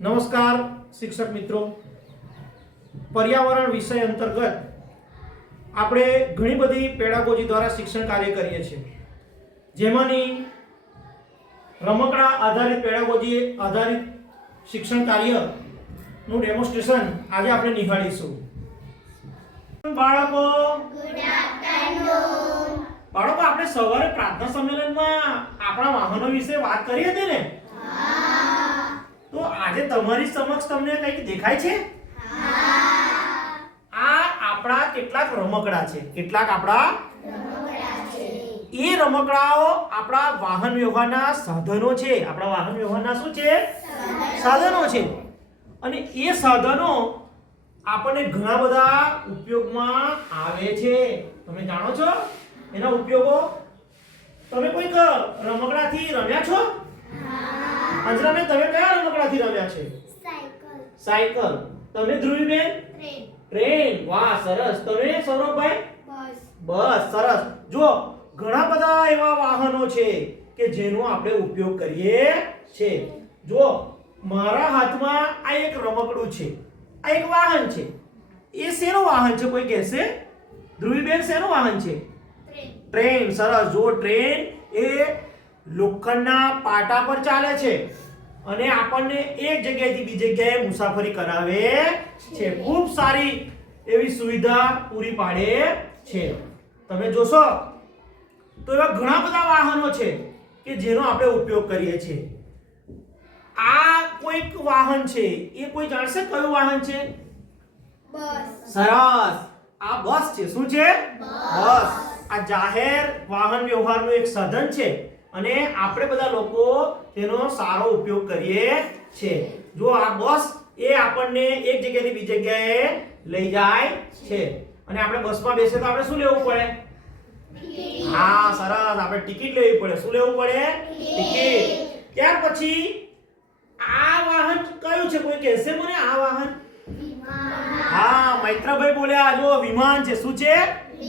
નમસ્કાર શિક્ષક મિત્રો, પર્યાવરણ વિષય અંતર્ગત આપણે ઘણી બધી પેડાગોજી દ્વારા શિક્ષણ કાર્ય કરીએ છીએ, જેમાંની રમકડા આધારિત પેડાગોજી આધારિત શિક્ષણ કાર્યનું ડેમોન્સ્ટ્રેશન આજે આપણે નિહાળીશું. બાળકો બાળકો આપણે સવારે પ્રાર્થના સંમેલનમાં આપણા વાહનો વિશે વાત કરી હતી ને? તો આજે તમારી સમક્ષ તમને કંઈક દેખાય છે? આ આપણા કેટલાક રમકડા છે. કેટલાક આપણા એ રમકડાઓ આપણા વાહન વ્યવહારના સાધનો છે. આપણા વાહન વ્યવહારના શું છે? સાધનો છે. અને એ સાધનો આપણને ઘણા બધા ઉપયોગમાં આવે છે. તમે જાણો છો એના ઉપયોગો? તમે કોઈક રમકડાથી રમ્યા છો? અંજરાબેન, તમે કયા રમકડાથી રમ્યા છે? સાયકલ. તમે ધ્રુવીબેન? ટ્રેન. વાહ, સરસ. તમે સૌરભભાઈ? બસ, સરસ. જો ઘણા બધા એવા વાહનો છે કે જેનો આપણે ઉપયોગ કરીએ છે. જો મારા હાથમાં આ એક રમકડું છે, આ એક વાહન છે. એ શેનું વાહન છે કોઈ કહેશે? ધ્રુવીબેન, શેનું વાહન છે? ટ્રેન. સરસ. જો ટ્રેન એ લોખંડના પાટા પર ચાલે છે અને આપણને એક જગ્યાએથી બીજી જગ્યાએ મુસાફરી કરાવે છે. ખૂબ સારી એવી સુવિધા પૂરી પાડે છે. તમે જોશો તો એવા ઘણા બધા વાહનો છે કે જેનો આપણે ઉપયોગ કરીએ છીએ. આ કોઈક વાહન છે, એ કોઈ જાણશે કયું વાહન છે? બસ. સરસ. આ બસ છે. શું છે? બસ. આ જાહેર વાહન વ્યવહારનું એક સાધન છે અને આપણે બધા લોકો તેનો સારો ઉપયોગ કરીએ છીએ. જો આ બસ એ આપણને એક જગ્યાએથી બીજી જગ્યાએ લઈ જાય છે અને આપણે બસમાં બેસીએ તો આપણે શું લેવું પડે? હા, સરસ. આપણે ટિકિટ લેવી પડે. શું લેવું પડે? ટિકિટ. ત્યાર પછી આ વાહન કયું છે કોઈ કહેશે મને? આ વાહન? હા, મૈત્રભાઈ બોલ્યા. જો વિમાન છે. શું છે?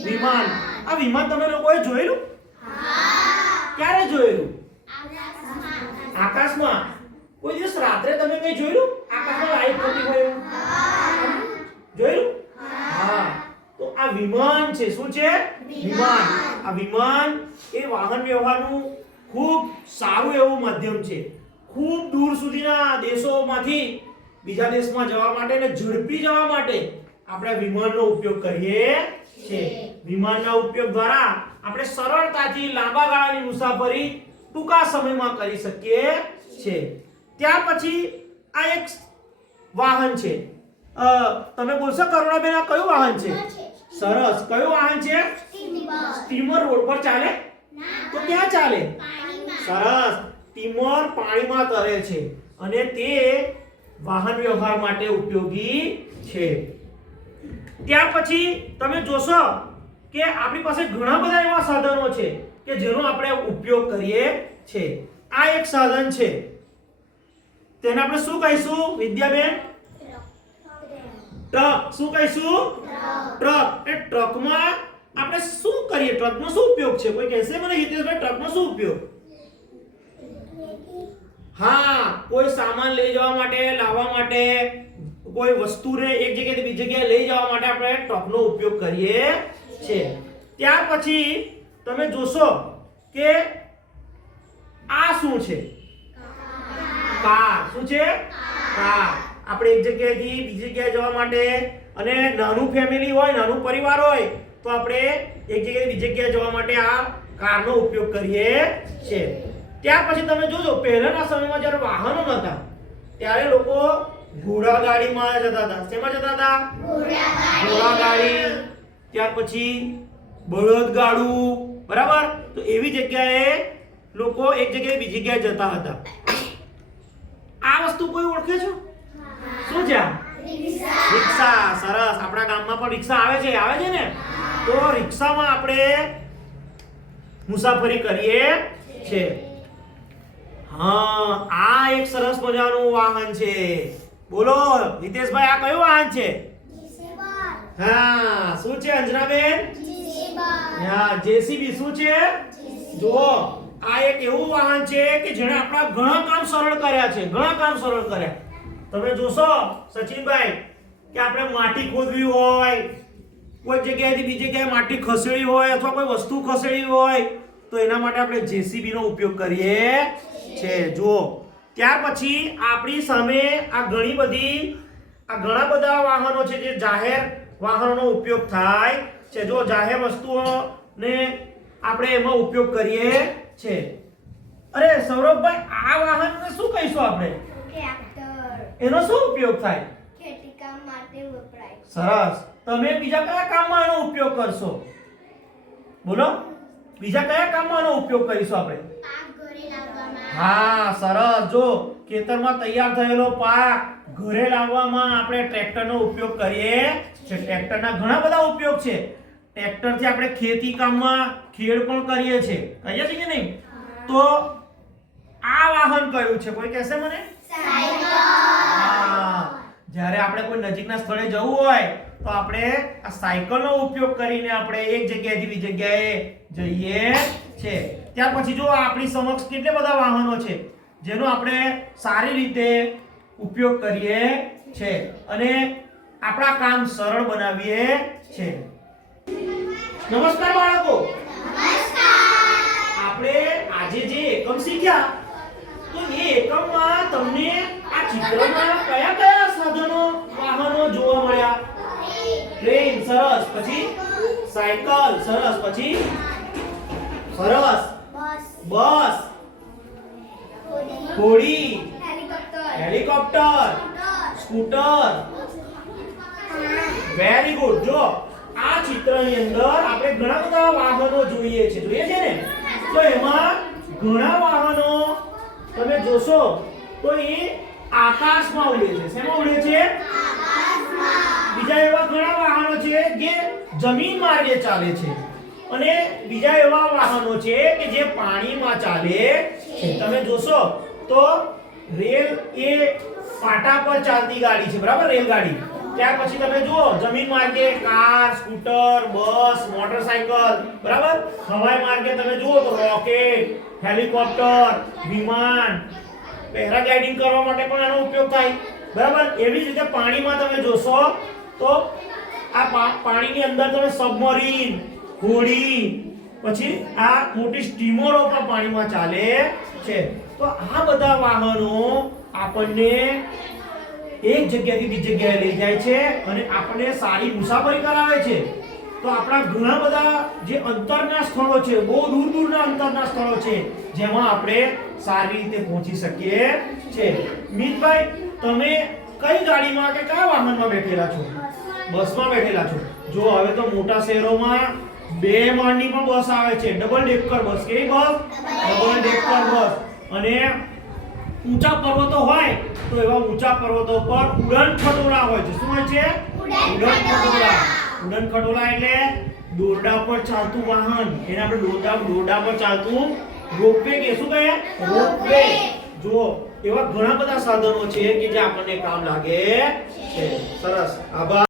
વિમાન. આ વિમાન તમે લોકોએ જોયેલું? ક્યારે જોયેલું? આકાશમાં. કોઈ દિવસ રાત્રે તમે કઈ જોયેલું? આકાશમાં લાઈટ થતી હોય એવું જોયેલું? હા. તો આ વિમાન છે. શું છે? વિમાન. આ વિમાન એ વાહન વ્યવહારનું ખૂબ સારું એવું માધ્યમ છે. ખૂબ દૂર સુધીના દેશોમાંથી બીજા દેશમાં જવા માટે અને ઝડપી જવા માટે આપણે વિમાનનો ઉપયોગ કરીએ છીએ. વિમાનના ઉપયોગ દ્વારા આપણે સરળતાથી લાંબા ગાળાની મુસાફરી ટૂંકા સમયમાં કરી શકીએ છીએ. ત્યાર પછી આ એક વાહન છે. તમે બોલશો કરુણાબેન, આ કયું વાહન છે? સરસ. કયું વાહન છે? સ્ટીમર. રોડ પર ચાલે? તો ક્યાં ચાલે? સરસ. સ્ટીમર પાણીમાં તરે છે અને તે વાહન વ્યવહાર માટે ઉપયોગી છે. ત્યાર પછી તમે જોશો કે આપણી પાસે ઘણા બધા એવા સાધનો છે કે જેનો આપણે ઉપયોગ કરીએ છીએ. આ એક સાધન છે, તેને આપણે શું કહીશું વિદ્યાબેન? ટ્રક. શું કહીશું? ટ્રક. એ ટ્રકમાં આપણે શું કરીએ? ટ્રકનો શું ઉપયોગ છે કોઈ કહેશે મને? હિતેશભાઈ, ટ્રકનો શું ઉપયોગ? હા, કોઈ સામાન લઈ જવા માટે, લાવવા માટે, કોઈ વસ્તુને એક જગ્યાએથી બીજી જગ્યાએ લઈ જવા માટે આપણે ટ્રકનો ઉપયોગ કરીએ છીએ. ત્યાર પછી તમે જોશો કે આ શું છે? કાર. શું છે? કાર. આપણે એક જગ્યાએથી બીજી જગ્યાએ જવા માટે અને નાનું ફેમિલી હોય, નાનું પરિવાર હોય તો આપણે એક જગ્યાએથી બીજી જગ્યાએ જવા માટે આ કારનો ઉપયોગ કરીએ છીએ. ત્યાર પછી તમે જોજો પહેલાના સમયમાં જ્યારે વાહનો નહોતા ત્યારે લોકો ઘોડાગાડીમાં જતા હતા. શેમાં જતા હતા? ઘોડાગાડી. ત્યાર પછી બળદગાડું. બરાબર? તો એવી જગ્યાએ લોકો એક જગ્યાએ બીજી જગ્યાએ જતા હતા. આ વસ્તુ કોઈ ઓળખે છે? શું છે? રિક્ષા. સરસ. આપણા ગામમાં પણ રિક્ષા આવે છે. આવે છે ને? તો રિક્ષામાં આપણે મુસાફરી કરીએ છીએ. હા, આ એક સરસ મજાનું વાહન છે. બોલો હિતેશભાઈ, આ કયું વાહન છે? હા. શું છે અંજનાબેન? હા, જેસીબી. શું છે? જો આ એક એવું વાહન છે કે જેણે આપણા ઘણા કામ સરળ કર્યા છે. ઘણા કામ સરળ કર્યા. તમે જોશો સચિનભાઈ કે આપણે માટી ખોદવી હોય, કોઈ જગ્યાએથી બીજી જગ્યાએ માટી ખસેડી હોય અથવા કોઈ વસ્તુ ખસેડી હોય તો એના માટે આપણે જેસીબી નો ઉપયોગ કરીએ છે. જુઓ ત્યાર પછી આપણી સામે આ ઘણા બધા વાહનો છે જે જાહેર વાહનોનો ઉપયોગ થાય છે. જો જાહેર વસ્તુઓને આપણે એમાં ઉપયોગ કરીએ છે. અરે સૌરભભાઈ, આ વાહનને શું કહીશું આપણે? ટ્રેક્ટર. એનો શું ઉપયોગ થાય? ખેતી કામ માટે વપરાય. સરસ. તમે બીજા કયા કામમાં આનો ઉપયોગ કરશો? બોલો, બીજા કયા કામમાં આનો ઉપયોગ કરીશું આપણે? પાક ઘરે લાવવામાં. હા, સરસ. જો ખેતરમાં તૈયાર થયેલો પાક ઘરે લાવવામાં આપણે ટ્રેક્ટરનો ઉપયોગ કરીએ છે. ટ્રેક્ટરના ઘણા બધા ઉપયોગ છે. ટ્રેક્ટરથી આપણે ખેતી કામમાં ખેડ પણ કરીએ છીએ કે નહીં? તો આ વાહન કયું છે? કોઈ કહેશે મને? સાયકલ. હા, જ્યારે આપણે કોઈ નજીકના સ્થળે જવું હોય તો આપણે આ સાયકલનો ઉપયોગ કરીને આપણે એક જગ્યાએથી બીજી જગ્યાએ જઈએ છે. ત્યાર પછી જો આપણી સમક્ષ કેટલા બધા વાહનો છે જેનો આપણે સારી રીતે ઉપયોગ કરીએ છે અને આપણા કામ સરળ બનાવીએ છે. નમસ્કાર બાળકો. નમસ્કાર. આપણે આજે જે એકમ શીખ્યા તો એ એકમમાં તમને આ ચિત્રમાં કયા કયા સાધનો વાહનો જોવા મળ્યા? ટ્રેન. સરસ. પછી સાયકલ. સરસ. પછી સરસ. બસ. ઘોડી. હેલિકોપ્ટર. સ્કૂટર. Very good. જો આ ચિત્રની અંદર આપણે ઘણા બધા વાહનો જોઈએ છે ને? તો એમાં ઘણા વાહનો તમે જોશો તો એ આકાશમાં ઉડે છે. શેમાં ઉડે છે? આકાશમાં. બીજા એવા ઘણા વાહનો છે જે જમીન માર્ગે ચાલે છે અને બીજા એવા વાહનો છે કે જે પાણીમાં ચાલે છે. તમે જોશો તો રેલ એ પાટા પર ચાલતી ગાડી છે, બરાબર? રેલગાડી. ત્યાર પછી તમે જુઓ જમીન માર્ગે કાર, સ્કૂટર, બસ, મોટરસાયકલ, બરાબર? હવાઈ માર્ગે તમે જુઓ તો રોકેટ, હેલિકોપ્ટર, વિમાન, પેરાગ્લાઇડિંગ કરવા માટે પણ આનો ઉપયોગ થાય, બરાબર? એવી જ રીતે પાણીમાં તમે જોશો તો આ પાણીની અંદર તમે સબમરીન, હોડી, પછી આ મોટી સ્ટીમરો પણ પાણીમાં ચાલે છે. તો આ બધા વાહનો આપણને એક જગ્યાથી બીજી જગ્યાએ લઈ જાય છે અને આપણને સારી મુસાફરી કરાવે છે. તો આપણા ઘણા બધા જે અંતરના સ્થળો છે, બહુ દૂર દૂરના અંતરના સ્થળો છે જેમાં આપણે સારી રીતે પહોંચી શકીએ છે. મિતભાઈ, તમે કઈ ગાડીમાં કે કયા વાહનમાં બેઠેલા છો? બસમાં બેઠેલા છો. જો હવે તો મોટા શહેરોમાં 2 માળની પણ બસ આવે છે, ડબલ ડેકર બસ. કેવી બસ? ડબલ ડેકર બસ. અને ઊંચા પર્વતો હોય તો એવા ઊંચા પર્વતો પર ઉડન ખટોલા હોય છે. શું હોય છે? ઉડન ખટોલા. ઉડન ખટોલા એટલે દોરડા પર ચાલતું વાહન. એને આપણે દોરડા પર ચાલતું રોપવે કે શું કહે? રોપવે. જો એવા ઘણા બધા સાધનો છે કે જે આપણને કામ લાગે છે. સરસ. આભાર.